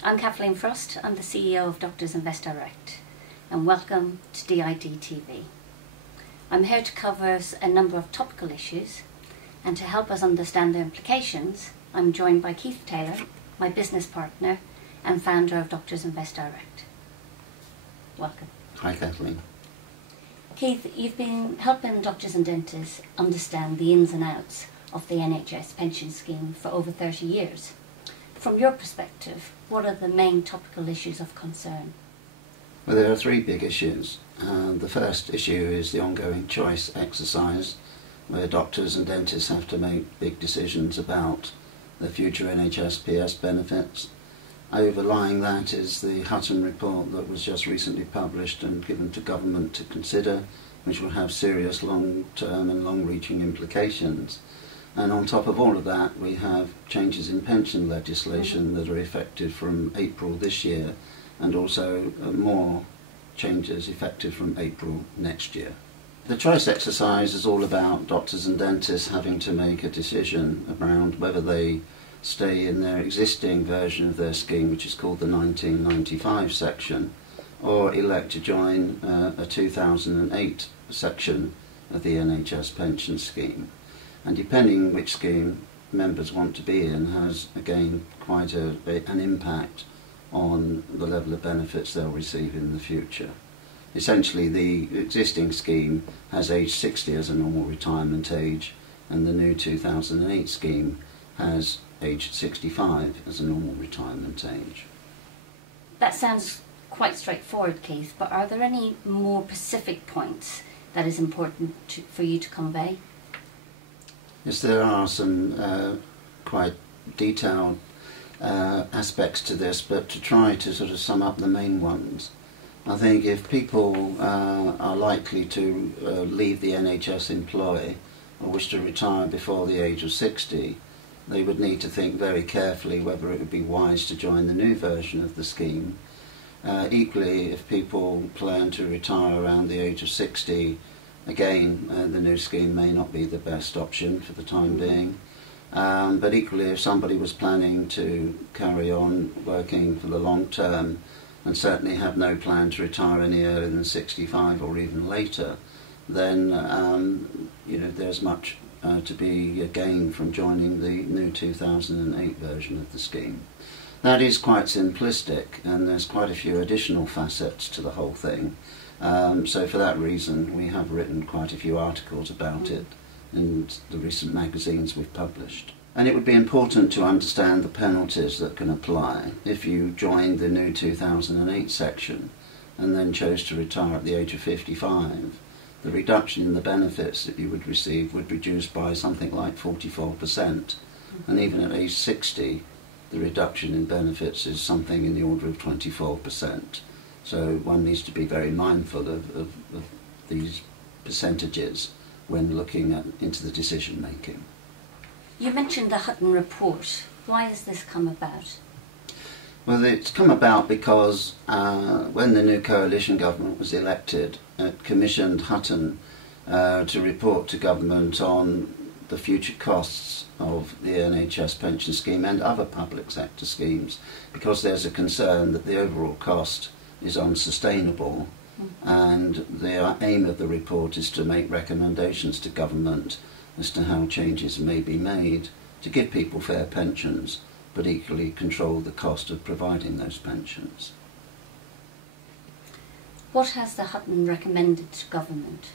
I'm Kathleen Frost. I'm the CEO of Doctors Invest Direct, and welcome to DID TV. I'm here to cover a number of topical issues, and to help us understand their implications, I'm joined by Keith Taylor, my business partner and founder of Doctors Invest Direct. Welcome. Hi Kathleen. Keith, you've been helping doctors and dentists understand the ins and outs of the NHS pension scheme for over 30 years. From your perspective, what are the main topical issues of concern? Well, there are three big issues. The first issue is the ongoing choice exercise, where doctors and dentists have to make big decisions about the future NHSPS benefits. Overlying that is the Hutton report that was just recently published and given to government to consider, which will have serious long-term and long-reaching implications. And on top of all of that, we have changes in pension legislation that are effective from April this year, and also more changes effective from April next year. The choice exercise is all about doctors and dentists having to make a decision around whether they stay in their existing version of their scheme, which is called the 1995 section, or elect to join a 2008 section of the NHS pension scheme. And depending which scheme members want to be in has again quite an impact on the level of benefits they'll receive in the future. Essentially, the existing scheme has age 60 as a normal retirement age, and the new 2008 scheme has age 65 as a normal retirement age. That sounds quite straightforward, Keith, but are there any more specific points that is important for you to convey? Yes, there are some quite detailed aspects to this, but to try to sort of sum up the main ones, I think if people are likely to leave the NHS employ or wish to retire before the age of 60, they would need to think very carefully whether it would be wise to join the new version of the scheme. Equally, if people plan to retire around the age of 60, again, the new scheme may not be the best option for the time being. But equally, if somebody was planning to carry on working for the long term and certainly have no plan to retire any earlier than 65 or even later, then there's much to be gained from joining the new 2008 version of the scheme. That is quite simplistic, and there's quite a few additional facets to the whole thing. So for that reason, we have written quite a few articles about it in the recent magazines we've published. And it would be important to understand the penalties that can apply if you joined the new 2008 section and then chose to retire at the age of 55. The reduction in the benefits that you would receive would reduce by something like 44%. And even at age 60, the reduction in benefits is something in the order of 24%. So one needs to be very mindful of these percentages when looking into the decision making. You mentioned the Hutton report. Why has this come about? Well, it's come about because when the new coalition government was elected, it commissioned Hutton to report to government on the future costs of the NHS pension scheme and other public sector schemes, because there's a concern that the overall cost is unsustainable, and the aim of the report is to make recommendations to government as to how changes may be made to give people fair pensions, but equally control the cost of providing those pensions. What has the Hutton recommended to government?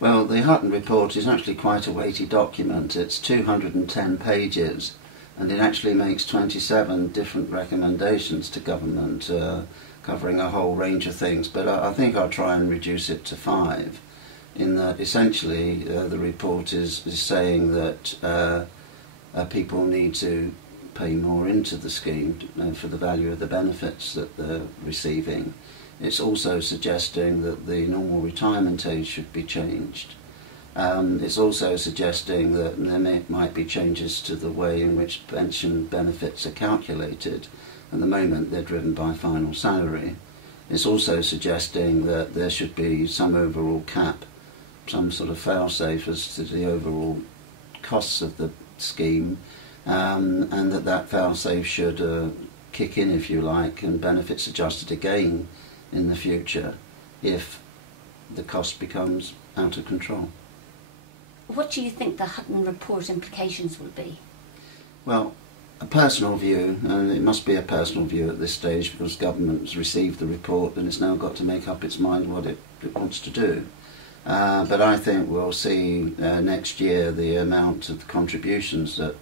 Well, the Hutton report is actually quite a weighty document. It's 210 pages, and it actually makes 27 different recommendations to government, covering a whole range of things, but I think I'll try and reduce it to 5, in that essentially the report is saying that people need to pay more into the scheme for the value of the benefits that they're receiving. It's also suggesting that the normal retirement age should be changed. It's also suggesting that there might be changes to the way in which pension benefits are calculated. At the moment they're driven by final salary. It's also suggesting that there should be some overall cap, some sort of fail-safe as to the overall costs of the scheme, and that fail-safe should kick in, if you like, and benefits adjusted again in the future if the cost becomes out of control. What do you think the Hutton report implications will be? Well, a personal view, and it must be a personal view at this stage because government has received the report and it's now got to make up its mind what it wants to do. But I think we'll see next year the amount of the contributions that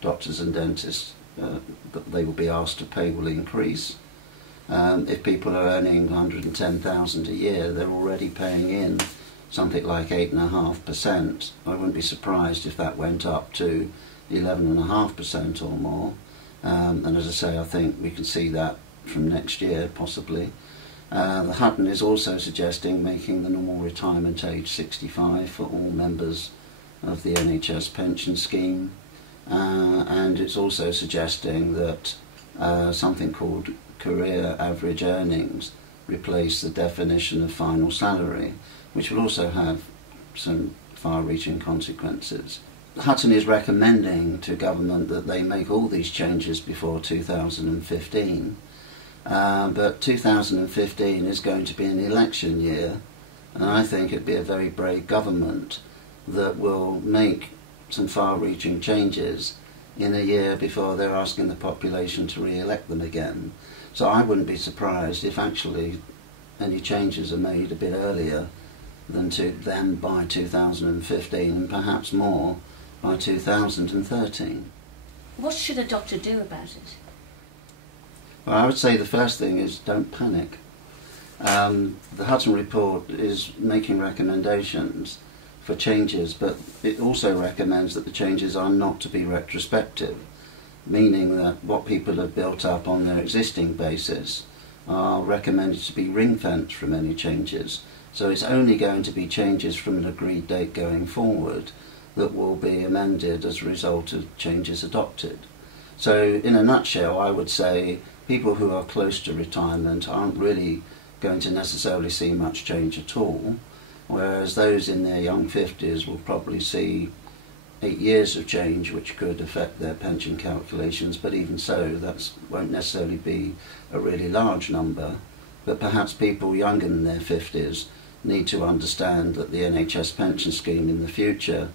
doctors and dentists that they will be asked to pay will increase. If people are earning 110,000 a year, they're already paying in something like 8.5%. I wouldn't be surprised if that went up to 11.5% or more. And as I say, I think we can see that from next year, possibly. The Hutton is also suggesting making the normal retirement age 65 for all members of the NHS pension scheme. And it's also suggesting that something called career average earnings replace the definition of final salary, which will also have some far-reaching consequences. Hutton is recommending to government that they make all these changes before 2015, but 2015 is going to be an election year, and I think it'd be a very brave government that will make some far-reaching changes in a year before they're asking the population to re-elect them again. So I wouldn't be surprised if actually any changes are made a bit earlier than by 2015, and perhaps more by 2013. What should a doctor do about it? Well, I would say the first thing is don't panic. The Hutton report is making recommendations for changes, but it also recommends that the changes are not to be retrospective, meaning that what people have built up on their existing basis are recommended to be ring-fenced from any changes. So it's only going to be changes from an agreed date going forward that will be amended as a result of changes adopted. So in a nutshell, I would say people who are close to retirement aren't really going to necessarily see much change at all, whereas those in their young 50s will probably see 8 years of change which could affect their pension calculations, but even so that won't necessarily be a really large number. But perhaps people younger than their 50s need to understand that the NHS pension scheme in the future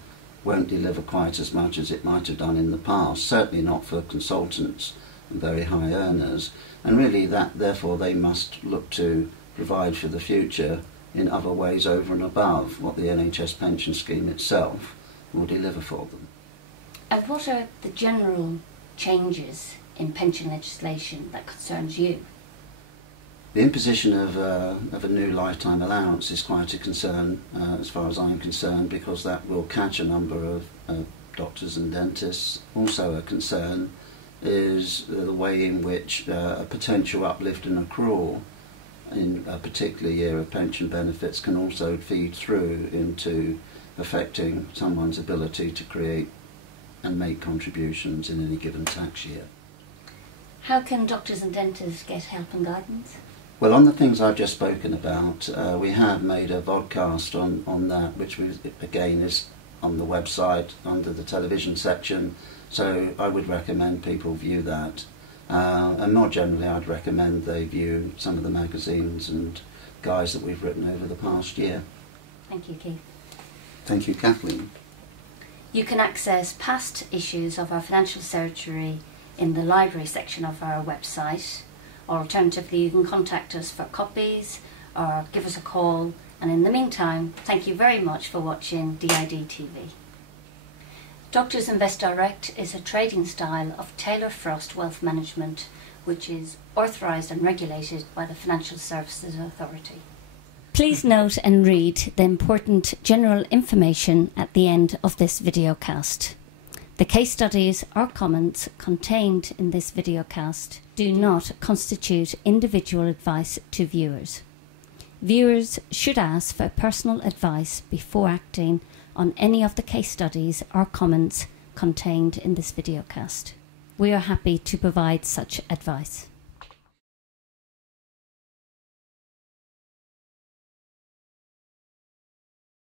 won't deliver quite as much as it might have done in the past, certainly not for consultants and very high earners, and really that therefore they must look to provide for the future in other ways over and above what the NHS pension scheme itself will deliver for them. And what are the general changes in pension legislation that concerns you? The imposition of a new lifetime allowance is quite a concern as far as I'm concerned, because that will catch a number of doctors and dentists. Also a concern is the way in which a potential uplift in accrual in a particular year of pension benefits can also feed through into affecting someone's ability to create and make contributions in any given tax year. How can doctors and dentists get help and guidance? Well, on the things I've just spoken about, we have made a vodcast on that, which again is on the website under the television section, so I would recommend people view that. And more generally, I'd recommend they view some of the magazines and guides that we've written over the past year. Thank you, Keith. Thank you, Kathleen. You can access past issues of our financial surgery in the library section of our website, or alternatively you can contact us for copies or give us a call, and in the meantime, thank you very much for watching DID TV. Doctors Invest Direct is a trading style of Taylor Frost Wealth Management, which is authorised and regulated by the Financial Services Authority. Please note and read the important general information at the end of this videocast. The case studies or comments contained in this videocast do not constitute individual advice to viewers. Viewers should ask for personal advice before acting on any of the case studies or comments contained in this videocast. We are happy to provide such advice.